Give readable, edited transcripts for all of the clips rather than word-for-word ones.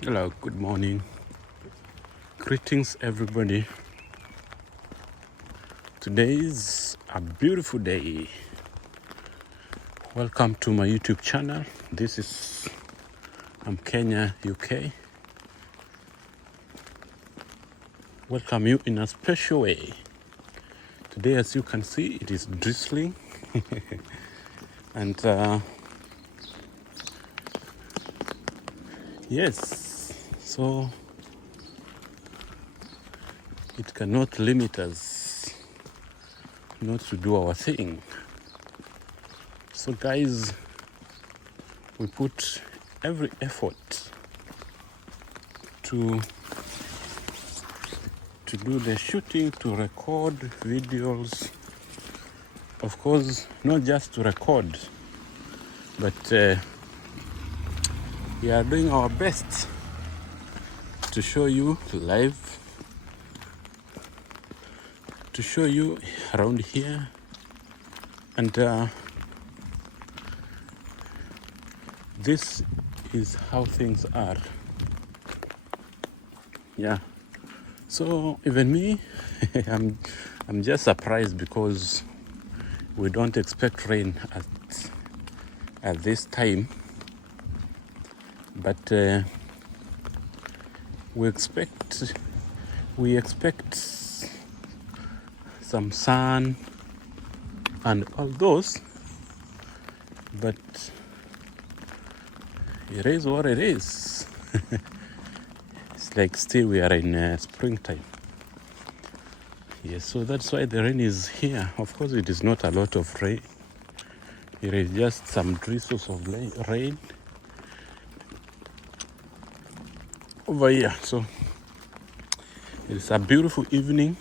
Hello, good morning. Greetings, everybody. Today is a beautiful day. Welcome to my YouTube channel. I'm Kenya, UK. Welcome you in a special way. Today, as you can see, it is drizzling. And yes, so it cannot limit us not to do our thing. So guys, we put every effort to do the shooting, to record videos. Of course, not just to record, but we are doing our best to show you live, to show you around here. And this is how things are. Yeah. So even me, I'm just surprised because we don't expect rain at this time, but we expect some sun and all those, but it is what it is. It's like still we are in springtime. Yes, so that's why the rain is here. Of course, it is not a lot of rain. It is just some drizzles of rain over here. So it's a beautiful evening.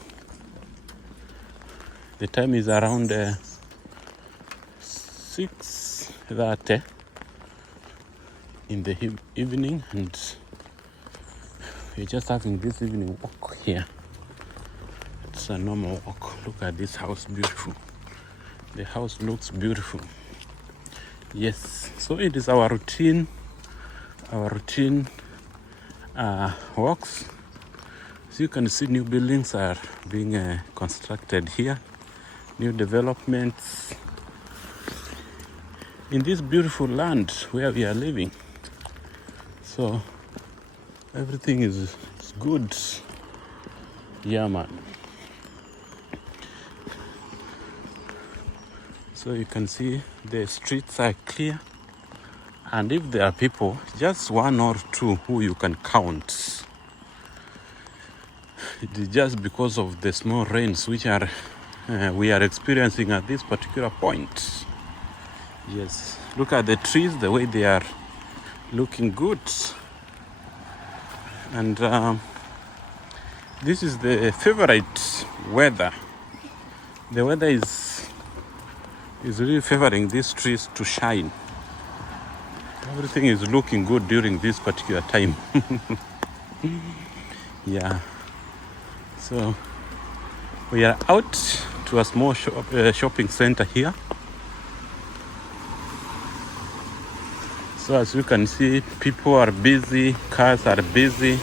The time is around 6:30 in the evening, and we're just having this evening walk here. It's a normal walk. Look at this house, beautiful. The house looks beautiful. Yes, so it is our routine walks. So you can see new buildings are being constructed here, new developments in this beautiful land where we are living. So everything is good. Yeah, man. So you can see the streets are clear, and if there are people, just one or two who you can count. It is just because of the small rains which we are experiencing at this particular point. Yes, look at the trees, the way they are looking good. And this is the favorite weather. The weather is really favoring these trees to shine. Everything is looking good during this particular time. Yeah. So we are out to a small shopping center here. So as you can see, people are busy, cars are busy.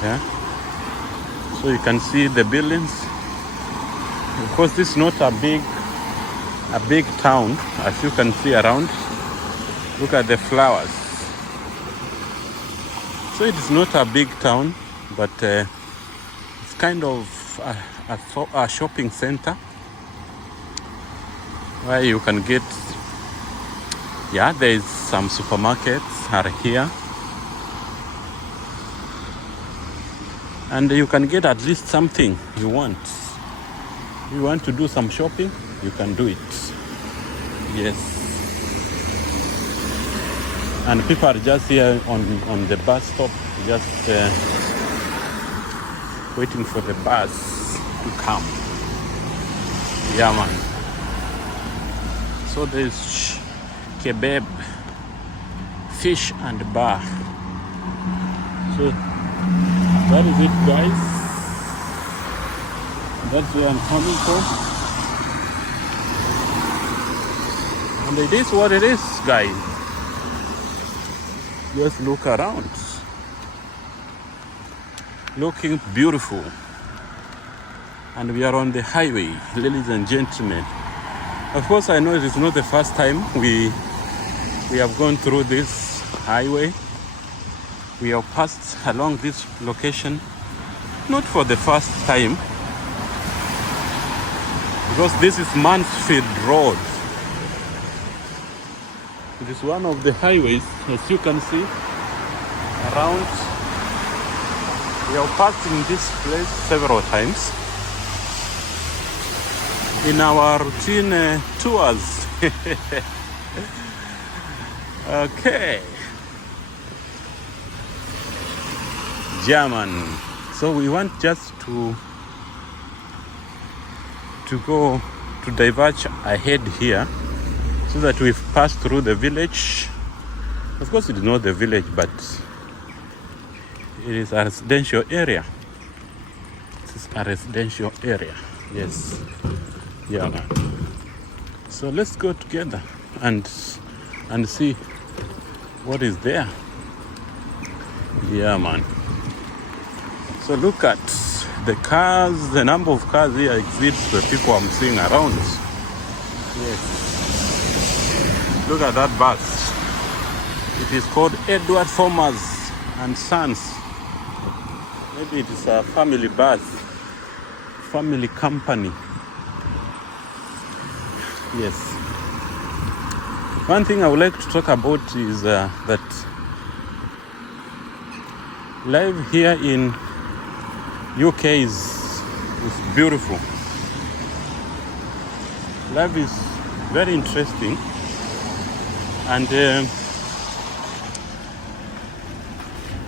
Yeah. So you can see the buildings. Of course, this is not a big town, as you can see around. Look at the flowers. So it is not a big town, but it's kind of a shopping center where you can get, there is some supermarkets are here. And you can get at least something you want. If you want to do some shopping, you can do it. Yes. And people are just here on the bus stop, just waiting for the bus to come. Yeah, man. So there's kebab, fish and bar. So that is it, guys. That's where I'm coming from. And it is what it is, guys. Just look around. looking beautiful. And we are on the highway, ladies and gentlemen. Of course, I know it is not the first time we have gone through this highway. We have passed along this location, not for the first time, because this is Mansfield Road. It is one of the highways, as you can see, around. We have passed in this place several times in our routine tours. Okay. German. So we want just to go to diverge ahead here, so that we've passed through the village. Of course, it is not the village, but it is a residential area. This is a residential area. Yes. Yeah, man. So let's go together and see what is there. Yeah, man. So look at the cars. The number of cars here exceeds the people I'm seeing around. Yes. Look at that bus. It is called Edward Thomas and Sons. Maybe it is a family bus, family company. Yes. One thing I would like to talk about is that life here in UK is beautiful. Life is very interesting, and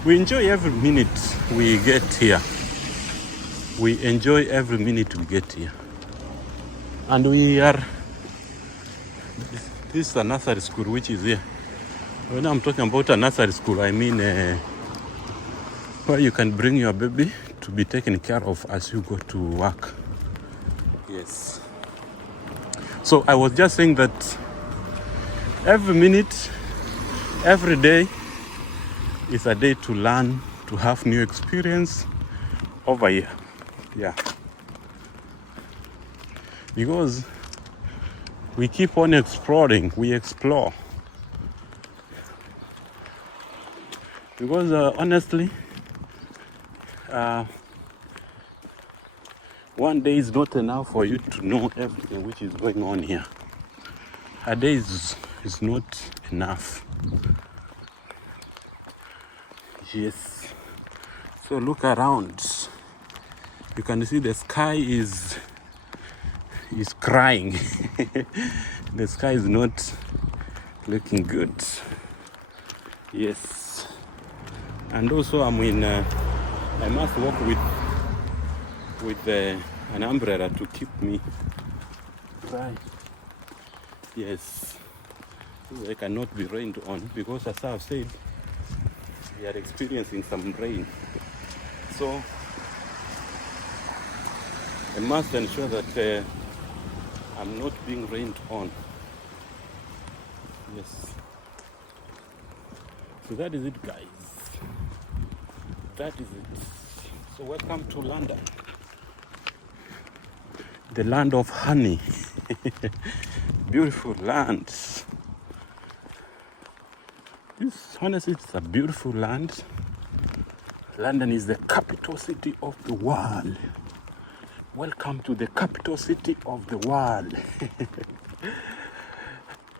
we enjoy every minute we get here. We enjoy every minute we get here. And we are, this is a nursery school which is here. When I'm talking about a nursery school, I mean where you can bring your baby to be taken care of as you go to work. Yes. So I was just saying that every minute, every day is a day to learn, to have new experience over here. Yeah. Because we keep on exploring, we explore. Because honestly, one day is not enough for you to know everything which is going on here. A day is not enough. Yes. So look around. You can see the sky is crying. The sky is not looking good. Yes. And also I must walk with an umbrella to keep me dry. Yes. So I cannot be rained on, because as I've said, we are experiencing some rain. So I must ensure that I'm not being rained on. Yes. So that is it, guys. That is it. So welcome to London, the land of honey. Beautiful land. This, honestly, it's a beautiful land. London is the capital city of the world. Welcome to the capital city of the world.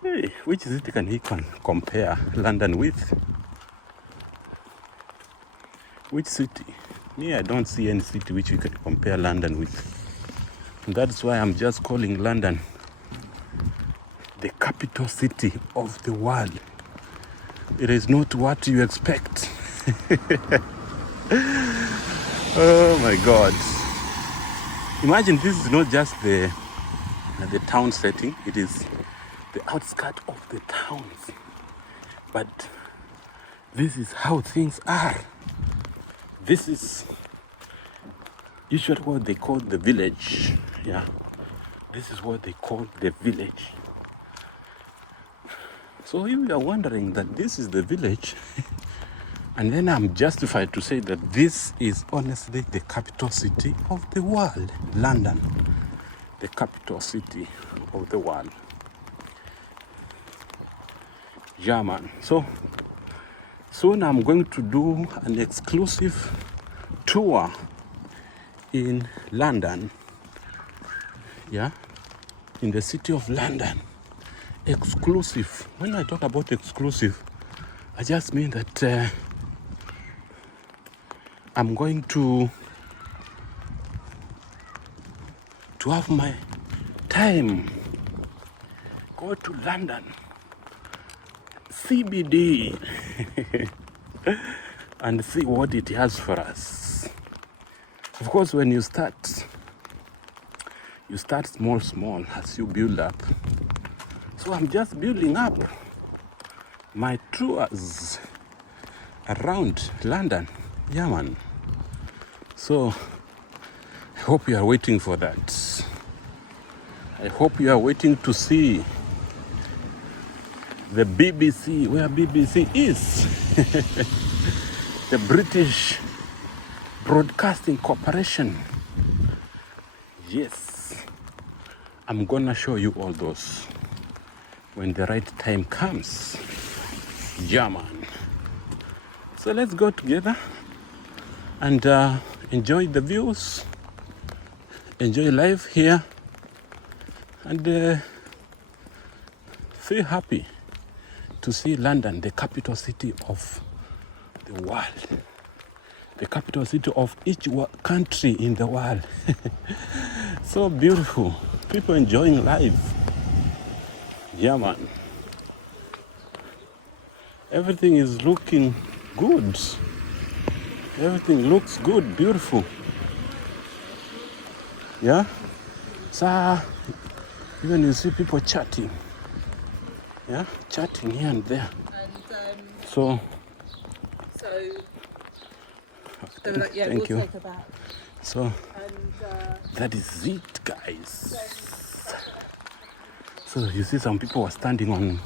Hey, which city can he compare London with? Which city? Me, I don't see any city which we can compare London with. And that's why I'm just calling London the capital city of the world. It is not what you expect. Oh my God. Imagine this is not just the town setting, it is the outskirts of the towns. But this is how things are. This is usually what they call the village. Yeah. This is what they call the village. So if you are wondering that this is the village, And then I'm justified to say that this is honestly the capital city of the world, London, the capital city of the world. Yeah, man. So soon I'm going to do an exclusive tour in London. Yeah, in the city of London. Exclusive. When I talk about exclusive, I just mean that I'm going to have my time, go to London, CBD, and see what it has for us. Of course, when you start small as you build up. So I'm just building up my tours around London. Yeah, man. So I hope you are waiting for that. I hope you are waiting to see the BBC, where BBC is. The British Broadcasting Corporation. Yes, I'm gonna show you all those when the right time comes. Yeah, man. So let's go together and enjoy the views, enjoy life here, and feel happy to see London, the capital city of the world, the capital city of each country in the world. So beautiful, people enjoying life. Yeah, man. Everything is looking good. Everything looks good, beautiful. Yeah? So even you see people chatting. Yeah? Chatting here and there. And So they were like, yeah, thank we'll you. take her back. So And that is it, guys. So you see some people are standing on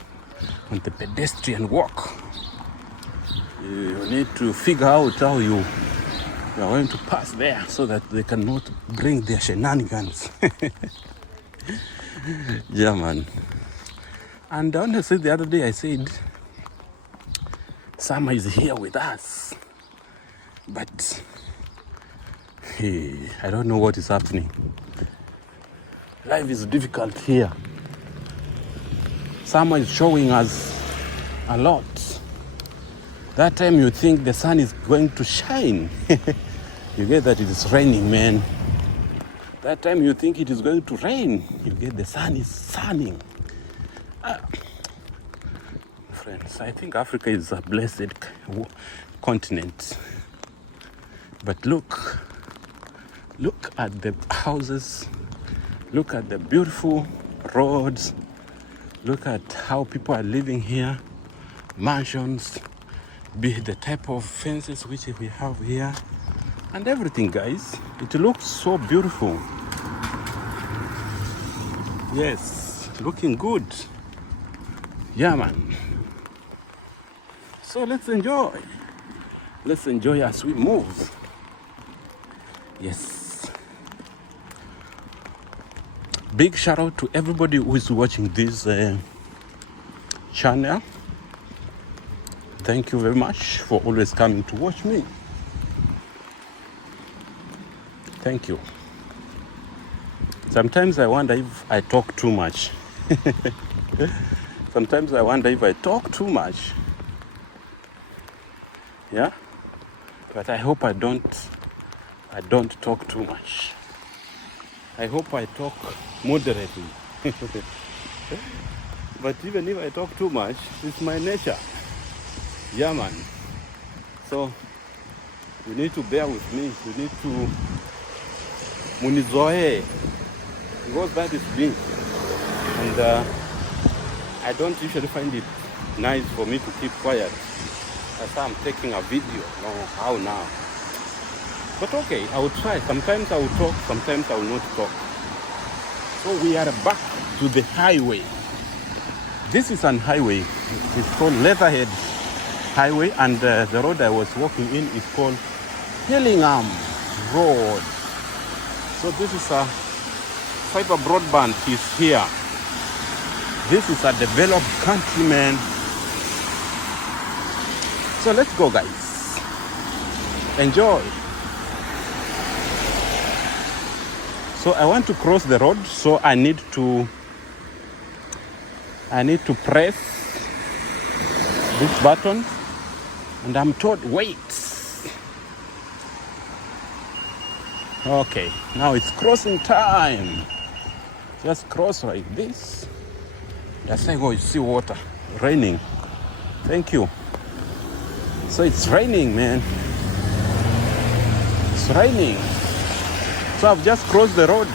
the pedestrian walk. You need to figure out how you are going to pass there so that they cannot bring their shenanigans. Yeah, man. And honestly, the other day I said, summer is here with us. But hey, I don't know what is happening. Life is difficult here. Summer is showing us a lot. That time you think the sun is going to shine. You get that it is raining, man. That time you think it is going to rain. You get the sun is sunning. Friends, I think Africa is a blessed continent. But look at the houses, look at the beautiful roads, look at how people are living here, mansions, be the type of fences which we have here, and everything, guys. It looks so beautiful. Yes, looking good. Yeah, man. So let's enjoy. Let's enjoy as we move. Yes. Big shout out to everybody who is watching this channel. Thank you very much for always coming to watch me. Thank you. Sometimes I wonder if I talk too much. Sometimes I wonder if I talk too much. Yeah? But I hope I don't talk too much. I hope I talk moderately. But even if I talk too much, it's my nature. Yeah, man. So you need to bear with me. You need to munizoe, because that is me. And I don't usually find it nice for me to keep quiet. That's how I'm taking a video. No, how now? But okay, I will try. Sometimes I will talk, sometimes I will not talk. So we are back to the highway. This is an highway. It's called Leatherhead highway, and the road I was walking in is called Hillingham Road. So this is a fiber broadband is here. This is a developed country, man. So let's go, guys. Enjoy. So I want to cross the road, so I need to press this button, and I'm told wait. Okay, now it's crossing time. Just cross like this. That's like, oh, you see water raining. Thank you. So it's raining, man. It's raining. So I've just crossed the road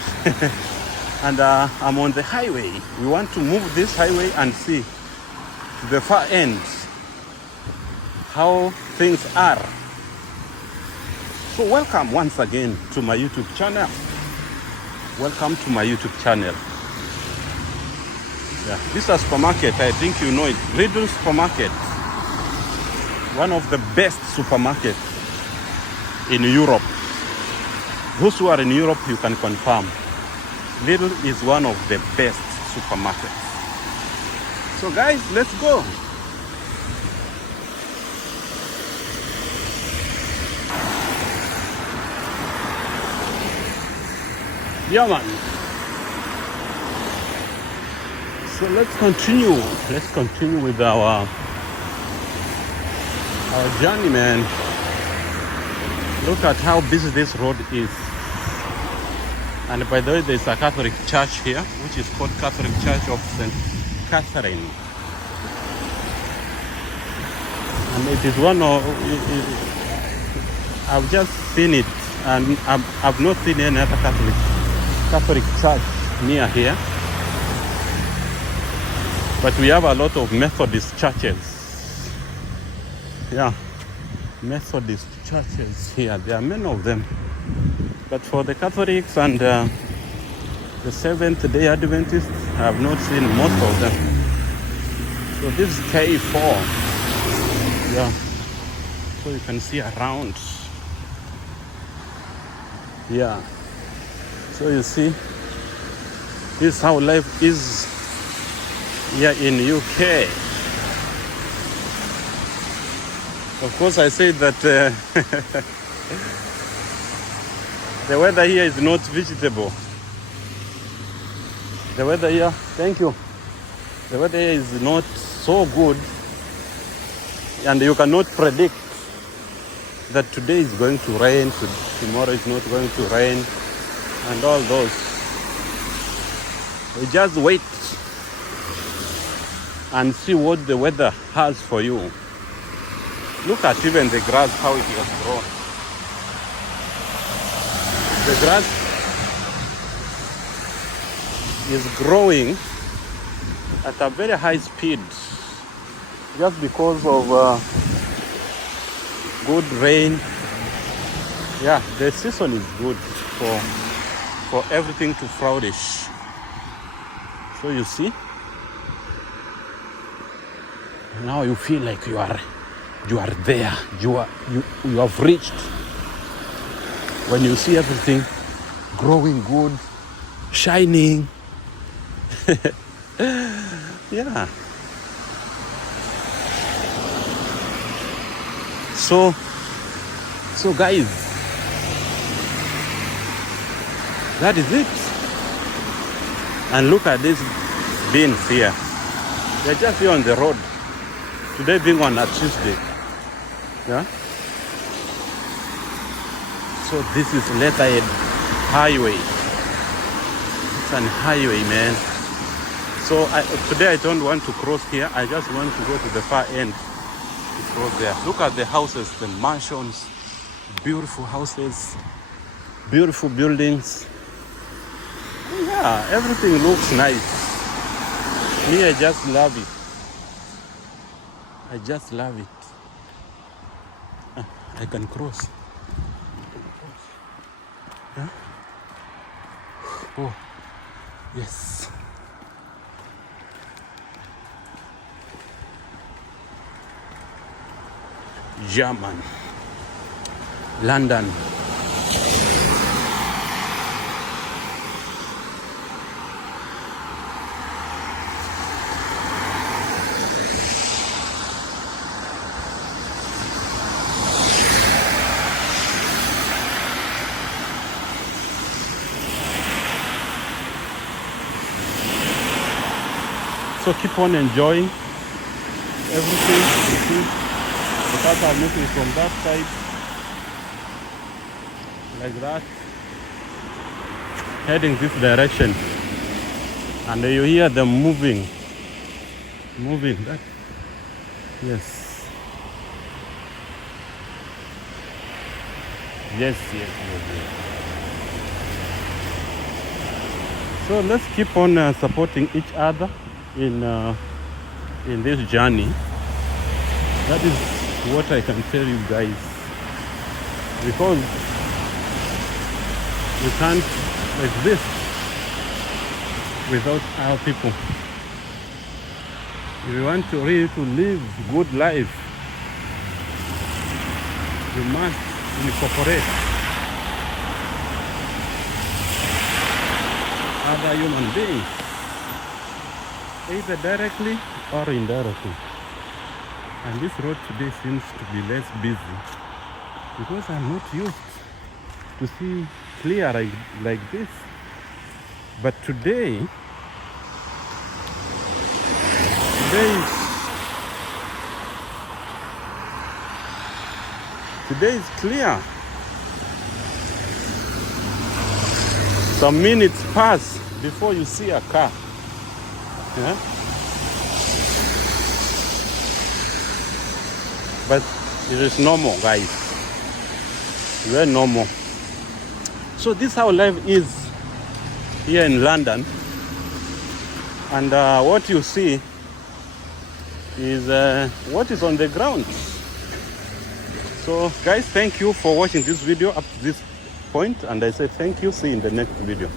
and I'm on the highway. We want to move this highway and see to the far end how things are. So welcome once again to my YouTube channel. Welcome to my YouTube channel. Yeah, this is a supermarket. I think you know it. Lidl Supermarket. One of the best supermarkets in Europe. Those who are in Europe, you can confirm. Lidl is one of the best supermarkets. So guys, let's go. Yeah, man. So let's continue. Let's continue with our journey, man. Look at how busy this road is. And by the way, there's a Catholic church here, which is called Catholic Church of St. Catherine. And it is one of, I've just seen it, and I've not seen any other Catholic church near here. But we have a lot of Methodist churches. Yeah, Methodist churches here. There are many of them. But for the Catholics and the Seventh-day Adventists, I have not seen most of them. So this is K4. Yeah. So you can see around. Yeah. So you see, this is how life is here in UK. Of course, I say that the weather here is not vegetable. The weather here, thank you. The weather here is not so good, and you cannot predict that today is going to rain, tomorrow is not going to rain, and all those. You just wait and see what the weather has for you. Look at even the grass, how it has grown. The grass is growing at a very high speed just because of good rain. Yeah, the season is good for everything to flourish. So you see, now you feel like you are there. You have reached. When you see everything growing good, shining. Yeah. So guys, that is it. And look at these beans here. They're just here on the road. Today being on a Tuesday. Yeah. So this is Letterhead Highway. It's an highway, man. So today I don't want to cross here. I just want to go to the far end to cross there. Look at the houses, the mansions, beautiful houses, beautiful buildings. Yeah, everything looks nice. Me, I just love it. I just love it. I can cross. Yeah? Oh, yes. German, London. So keep on enjoying everything. You see, the cars are moving from that side, like that, heading this direction, and you hear them moving. That, yes. So let's keep on supporting each other in this journey. That is what I can tell you guys, because we can't exist without our people. If we want to really to live good life, we must incorporate other human beings, either directly or indirectly. And this road today seems to be less busy because I'm not used to see clear like this. But today is clear. Some minutes pass before you see a car. Yeah? But it is normal, guys. Very normal. So this is how life is here in London. And what you see is what is on the ground. So guys, thank you for watching this video up to this point, and I say thank you. See you in the next video.